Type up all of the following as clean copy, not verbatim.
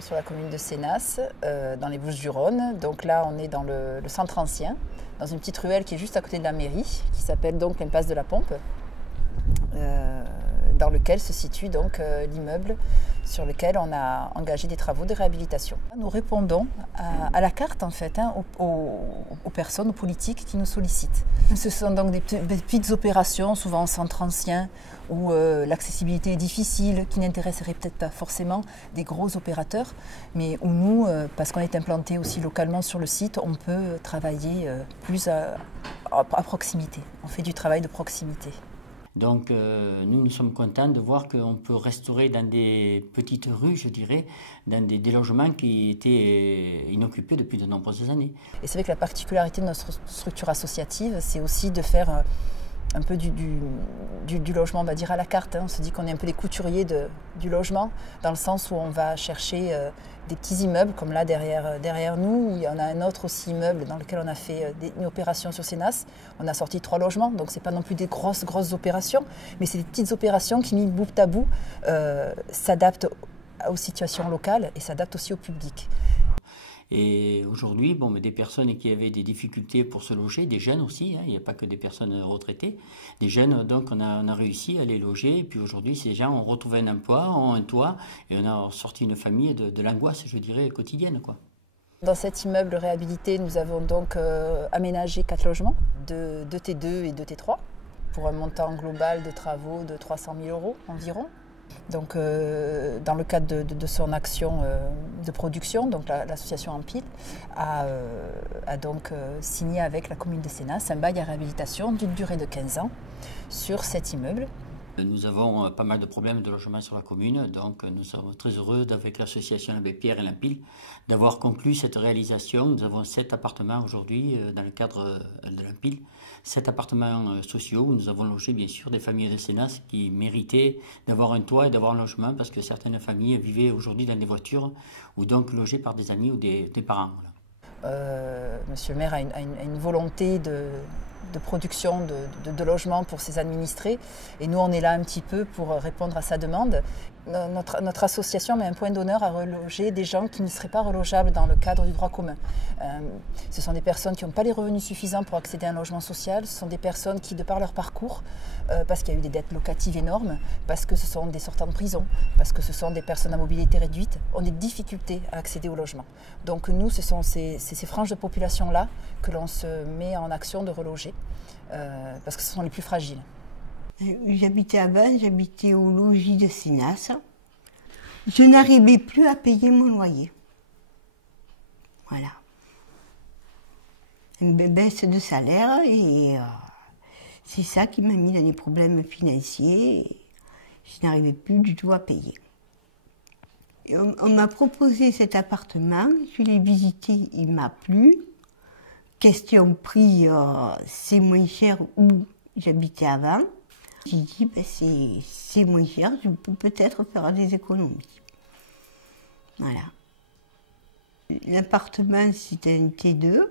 sommes sur la commune de Sénas, dans les Bouches-du-Rhône. Donc là, on est dans le centre ancien, dans une petite ruelle qui est juste à côté de la mairie, qui s'appelle donc l'Impasse de la Pompe, dans lequel se situe donc l'immeuble sur lequel on a engagé des travaux de réhabilitation. Nous répondons à la carte en fait, aux personnes, aux politiques qui nous sollicitent. Ce sont donc des petites opérations, souvent en centre ancien, où l'accessibilité est difficile, qui n'intéresseraient peut-être pas forcément des gros opérateurs, mais où nous, parce qu'on est implanté aussi localement sur le site, on peut travailler plus à proximité. On fait du travail de proximité. Donc nous sommes contents de voir qu'on peut restaurer dans des petites rues, je dirais, dans des logements qui étaient inoccupés depuis de nombreuses années. Et c'est vrai que la particularité de notre structure associative, c'est aussi de faire un peu du logement, on va dire, à la carte. On se dit qu'on est un peu les couturiers du logement, dans le sens où on va chercher des petits immeubles, comme là derrière nous. Il y en a un autre aussi immeuble dans lequel on a fait une opération sur Sénas. On a sorti 3 logements, donc ce n'est pas non plus des grosses opérations, mais c'est des petites opérations qui, mis bout à bout, s'adaptent aux situations locales et s'adaptent aussi au public. Et aujourd'hui, bon, des personnes qui avaient des difficultés pour se loger, des jeunes aussi, il n'y a pas que des personnes retraitées, des jeunes, donc on a réussi à les loger. Et puis aujourd'hui, ces gens ont retrouvé un emploi, ont un toit, et on a sorti une famille de l'angoisse, je dirais, quotidienne, quoi. Dans cet immeuble réhabilité, nous avons donc aménagé 4 logements, 2 T2 et 2 T3, pour un montant global de travaux de 300 000 € environ. Donc, dans le cadre de son action de production, donc l'association Empile a donc signé avec la commune de Sénas un bail à réhabilitation d'une durée de 15 ans sur cet immeuble. Nous avons pas mal de problèmes de logement sur la commune, donc nous sommes très heureux avec l'association Abbé Pierre et l'Empile d'avoir conclu cette réalisation. Nous avons 7 appartements aujourd'hui dans le cadre de l'Empile, 7 appartements sociaux où nous avons logé bien sûr des familles de Sénas qui méritaient d'avoir un toit et d'avoir un logement parce que certaines familles vivaient aujourd'hui dans des voitures ou donc logées par des amis ou des parents. Monsieur le maire a une volonté de production de logements pour ses administrés. Et nous, on est là un petit peu pour répondre à sa demande. Notre association met un point d'honneur à reloger des gens qui ne seraient pas relogeables dans le cadre du droit commun. Ce sont des personnes qui n'ont pas les revenus suffisants pour accéder à un logement social. Ce sont des personnes qui, de par leur parcours, parce qu'il y a eu des dettes locatives énormes, parce que ce sont des sortants de prison, parce que ce sont des personnes à mobilité réduite, ont des difficultés à accéder au logement. Donc nous, ce sont ces franges de population-là que l'on se met en action de reloger, parce que ce sont les plus fragiles. J'habitais au logis de Sénas. Je n'arrivais plus à payer mon loyer. Voilà. Une baisse de salaire et c'est ça qui m'a mis dans des problèmes financiers. Je n'arrivais plus du tout à payer. Et on m'a proposé cet appartement, je l'ai visité, il m'a plu. Question prix, c'est moins cher où j'habitais avant. J'ai dit, c'est moins cher, je peux peut-être faire des économies. Voilà. L'appartement, c'est un T2,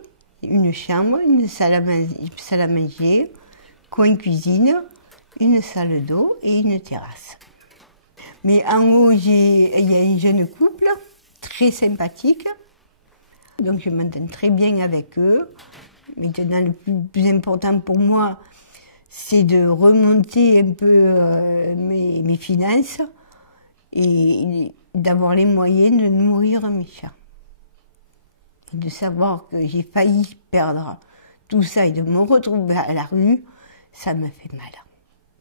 une chambre, une salle à manger, coin cuisine, une salle d'eau et une terrasse. Mais en haut, il y a un jeune couple, très sympathique. Donc je m'entends très bien avec eux. Maintenant, le plus important pour moi, c'est de remonter un peu mes finances et d'avoir les moyens de nourrir mes chats. Et de savoir que j'ai failli perdre tout ça et de me retrouver à la rue, ça me fait mal,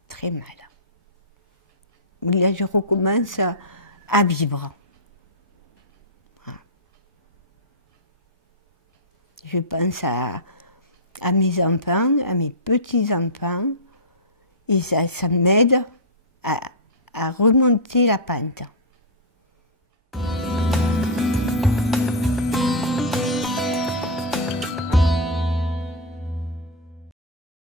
très mal. Là, je recommence à vivre. Je pense à mes enfants, à mes petits-enfants, et ça m'aide à remonter la pente.